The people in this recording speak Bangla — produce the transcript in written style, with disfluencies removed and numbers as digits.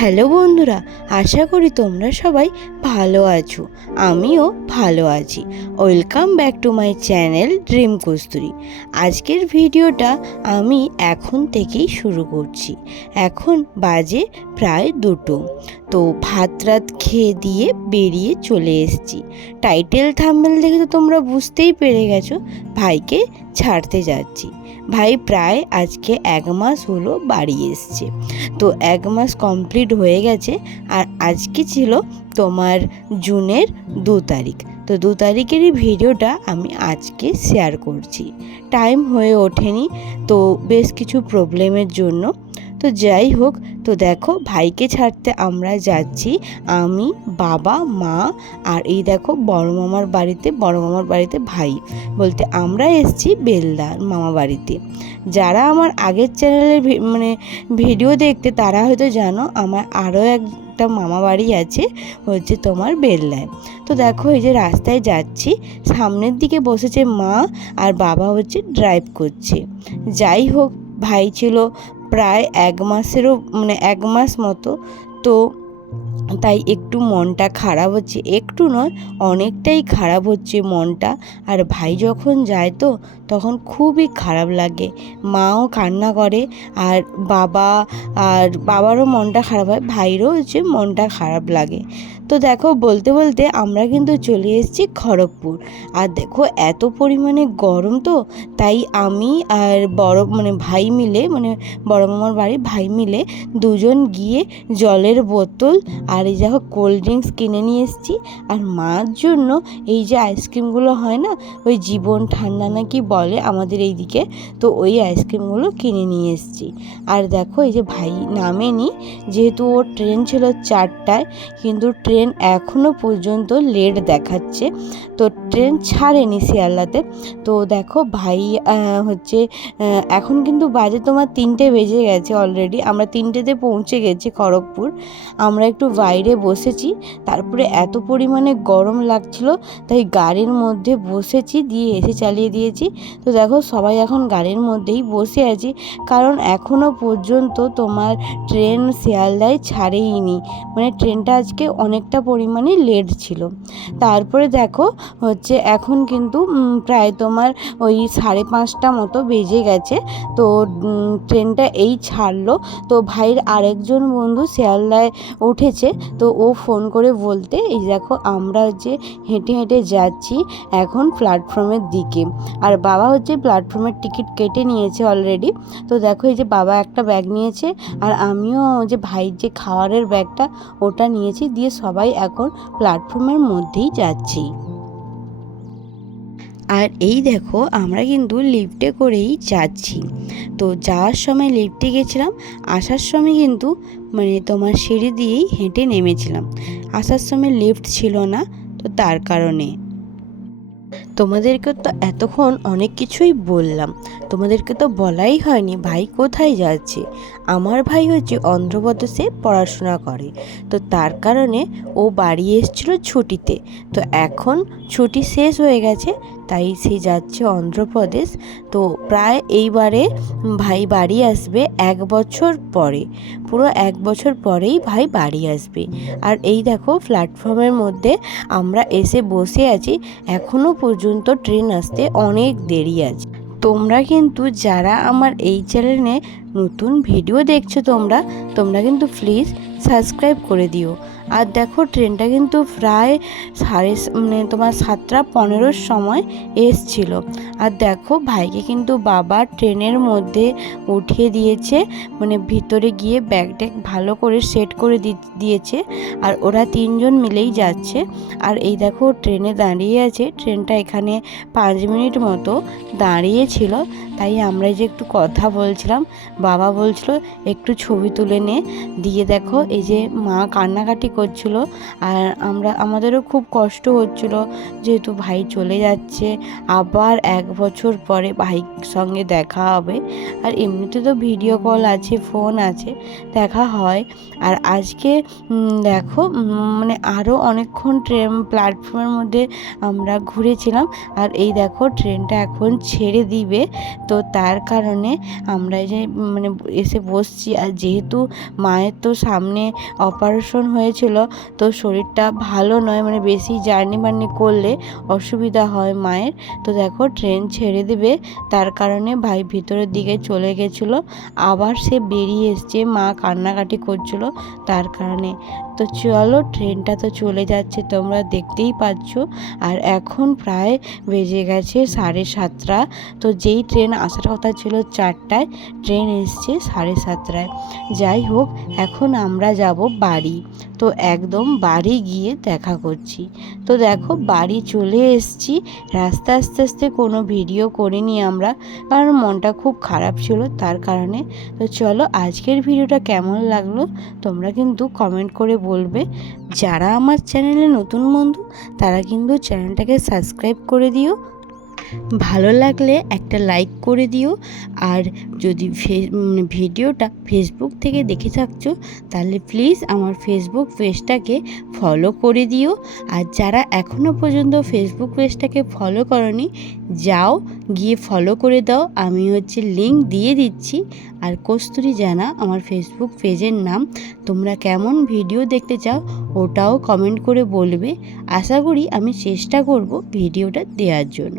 হ্যালো বন্ধুরা, আশা করি তোমরা সবাই ভালো আছো। আমিও ভালো আছি। Welcome back to my channel dream Kasturi. আজকের ভিডিওটা আমি এখন থেকেই শুরু করছি। এখন বাজে প্রায় 2টো। তো ভাত রাত খেয়ে দিয়ে বেরিয়ে চলে এসেছি। টাইটেল থাম্বনেল দেখে তো তোমরা বুঝতেই পেরে গেছো ভাইকে ছাড়তে যাচ্ছি। ভাই প্রায় আজকে 1 মাস হলো বাড়ি এসছে। তো 1 মাস কমপ্লিট হয়ে গেছে। আর আজকে ছিল তোমার জুনের 2 তারিখ। তো 2 তারিখেরই ভিডিওটা আমি আজকে শেয়ার করছি। টাইম হয়ে ওঠেনি তো বেশ কিছু প্রবলেমের জন্য। তো যাই হোক, তো দেখো ভাইকে ছাড়তে আমরা যাচ্ছি, আমি, বাবা, মা আর এই দেখো বড় মামার বাড়িতে ভাই বলতে আমরা এসছি বেলদার মামা বাড়িতে। যারা আমার আগের চ্যানেলের ভিডিও দেখতে তারা হয়তো জানো আমার আরও একটা মামা বাড়ি আছে, হচ্ছে তোমার বেলদায়। তো দেখো এই যে রাস্তায় যাচ্ছি, সামনের দিকে বসেছে মা আর বাবা হচ্ছে ড্রাইভ করছে। যাই হোক, ভাই ছিল প্রায় 1 মাসেরও 1 মাস মতো। তো তাই একটু মনটা খারাপ হচ্ছে, একটু নয় অনেকটাই খারাপ হচ্ছে মনটা। আর ভাই যখন যায় তো তখন খুবই খারাপ লাগে, মাও কান্না করে আর বাবারও মনটা খারাপ হয়, ভাইরও হচ্ছে মনটা খারাপ লাগে। তো দেখো বলতে বলতে আমরা কিন্তু চলে এসেছি খড়গপুর। আর দেখো এত পরিমাণে গরম, তো তাই আমি আর ভাই মিলে বড় মামার বাড়ি ভাই মিলে দুজন গিয়ে জলের বোতল আর এই দেখো কোল্ড ড্রিঙ্কস কিনে নিয়ে এসেছি। আর মার জন্য এই যে আইসক্রিমগুলো হয় না, ওই জীবন ঠান্ডা নাকি বলে আমাদের এইদিকে, তো ওই আইসক্রিমগুলো কিনে নিয়ে এসেছি। আর দেখো এই যে ভাই নামেনি, যেহেতু ওর ট্রেন ছিল 4টায়, কিন্তু ট্রেন এখনও পর্যন্ত লেট দেখাচ্ছে। তো ট্রেন ছাড়েনি শিয়ালদাতে। তো দেখো ভাই হচ্ছে এখন কিন্তু বাজে তোমার 3টে বেজে গেছে অলরেডি। আমরা 3টেতে পৌঁছে গেছি খড়গপুর। আমরা একটু বাইরে বসেছি, তারপরে এত পরিমাণে গরম লাগছিল তাই গাড়ির মধ্যে বসেছি, দিয়ে এসি চালিয়ে দিয়েছি। তো দেখো সবাই এখন গাড়ির মধ্যেই বসে আছি, কারণ এখনও পর্যন্ত তোমার ট্রেন শিয়ালদায় ছাড়েইনি, ট্রেনটা আজকে অনেকটা পরিমাণে লেট ছিল। তারপরে দেখো হচ্ছে এখন কিন্তু প্রায় তোমার ওই 5:30 মতো বেজে গেছে। তো ট্রেনটা এই ছাড়লো। তো ভাইয়ের আরেকজন বন্ধু শিয়ালদায় উঠেছে, তো ও ফোন করে বলতে এই দেখো আমরা যে হেঁটে হেঁটে যাচ্ছি এখন প্ল্যাটফর্মের দিকে। আর বাবা হচ্ছে প্ল্যাটফর্মের টিকিট কেটে নিয়েছে অলরেডি। তো দেখো এই যে বাবা একটা ব্যাগ নিয়েছে আর আমিও যে ভাইয়ের যে খাবারের ব্যাগটা ওটা নিয়েছি, দিয়ে সবাই এখন প্ল্যাটফর্মের মধ্যেই যাচ্ছি। আর এই দেখো আমরা কিন্তু লিফটে করেই যাচ্ছি। তো যাওয়ার সময় লিফটে গেছিলাম, আসার সময় কিন্তু তোমার সিঁড়ি দিয়েই হেঁটে নেমেছিলাম। আসার সময় লিফট ছিল না, তো তার কারণে তোমাদেরকে তো এতক্ষণ অনেক কিছুই বললাম, তোমাদেরকে তো বলাই হয়নি ভাই কোথায় যাচ্ছে। আমার ভাই হচ্ছে অন্ধ্রপ্রদেশে পড়াশোনা করে, তো তার কারণে ও বাড়ি এসেছিলো ছুটিতে। তো এখন ছুটি শেষ হয়ে গেছে, তাই সে যাচ্ছে অন্ধ্রপ্রদেশ। তো প্রায় এইবারে ভাই বাড়ি আসবে 1 বছর পরে, পুরো 1 বছর পরেই ভাই বাড়ি আসবে। আর এই দেখো প্ল্যাটফর্মের মধ্যে আমরা এসে বসে আছি, এখনও পর্যন্ত ট্রেন আসতে অনেক দেরি আছে। তোমরা কিন্তু যারা আমার এই চ্যানেলে নতুন ভিডিও দেখছো তোমরা কিন্তু প্লিজ সাবস্ক্রাইব করে দিও। আর দেখো ট্রেনটা কিন্তু প্রায় তোমার 7:15 সময় এসছিল। আর দেখো ভাইকে কিন্তু বাবা ট্রেনের মধ্যে উঠিয়ে দিয়েছে, ভিতরে গিয়ে ব্যাগ ট্যাগ ভালো করে সেট করে দিয়েছে। আর ওরা 3জন মিলেই যাচ্ছে। আর এই দেখো ট্রেনে দাঁড়িয়ে আছে, ট্রেনটা এখানে 5 মিনিট মতো দাঁড়িয়েছিল, তাই আমরা যে একটু কথা বলছিলাম, বাবা বলছিল একটু ছবি তুলে নে। দিয়ে দেখো এই যে মা কান্নাকাটি করছিল। আর আমাদেরও খুব কষ্ট হচ্ছিল, যেহেতু ভাই চলে যাচ্ছে, আবার 1 বছর পরে ভাইয়ের সঙ্গে দেখা হবে। আর এমনিতে তো ভিডিও কল আছে, ফোন আছে, দেখা হয়। আর আজকে দেখো আরও অনেকক্ষণ ট্রেন প্ল্যাটফর্মের মধ্যে আমরা ঘুরেছিলাম। আর এই দেখো ট্রেনটা এখন ছেড়ে দিবে, তো তার কারণে আমরা এই যে মানে এসে বসছি। আর যেহেতু মায়ের তো সামনে অপারেশন হয়েছিল, তো শরীরটা ভালো নয়, মানে বেশি জার্নি করলে অসুবিধা হয় মায়ের। তো দেখো ট্রেন ছেড়ে দেবে, তার কারণে ভাই ভিতরের দিকে চলে গেছিলো, আবার সে বেরিয়ে এসছে, মা কান্নাকাটি করছিল তার কারণে। তো চলো, ট্রেনটা তো চলে যাচ্ছে, তোমরা দেখতেই পাচ্ছ। আর এখন প্রায় বেজে গেছে 7:30। তো যেই ট্রেন আসার কথা ছিল 4টায়, ট্রেন এসছে 7:30টায়। যাই হোক, এখন আমরা যাব বাড়ি। তো একদম বাড়ি গিয়ে দেখা করছি। তো দেখো বাড়ি চলে এসেছি। রাস্তা আস্তে আস্তে কোনো ভিডিও করিনি আমরা, কারণ মনটা খুব খারাপ ছিল তার কারণে। তো চলো, আজকের ভিডিওটা কেমন লাগলো তোমরা কিন্তু কমেন্ট করে বলবে। যারা আমার চ্যানেলে নতুন বন্ধু, তারা কিন্তু চ্যানেলটাকে সাবস্ক্রাইব করে দিও। ভালো লাগলে একটা লাইক করে দিও। আর যদি ভিডিওটা ফেসবুক থেকে দেখে থাকছো, তাহলে প্লিজ আমার ফেসবুক পেজটাকে ফলো করে দিও। আর যারা এখনও পর্যন্ত ফেসবুক পেজটাকে ফলো করনি, যাও গিয়ে ফলো করে দাও। আমি লিঙ্ক দিয়ে দিচ্ছি। আর কস্তুরী জানা আমার ফেসবুক পেজের নাম। তোমরা কেমন ভিডিও দেখতে চাও ওটাও কমেন্ট করে বলবে। আশা করি আমি চেষ্টা করব ভিডিওটা দেওয়ার জন্য।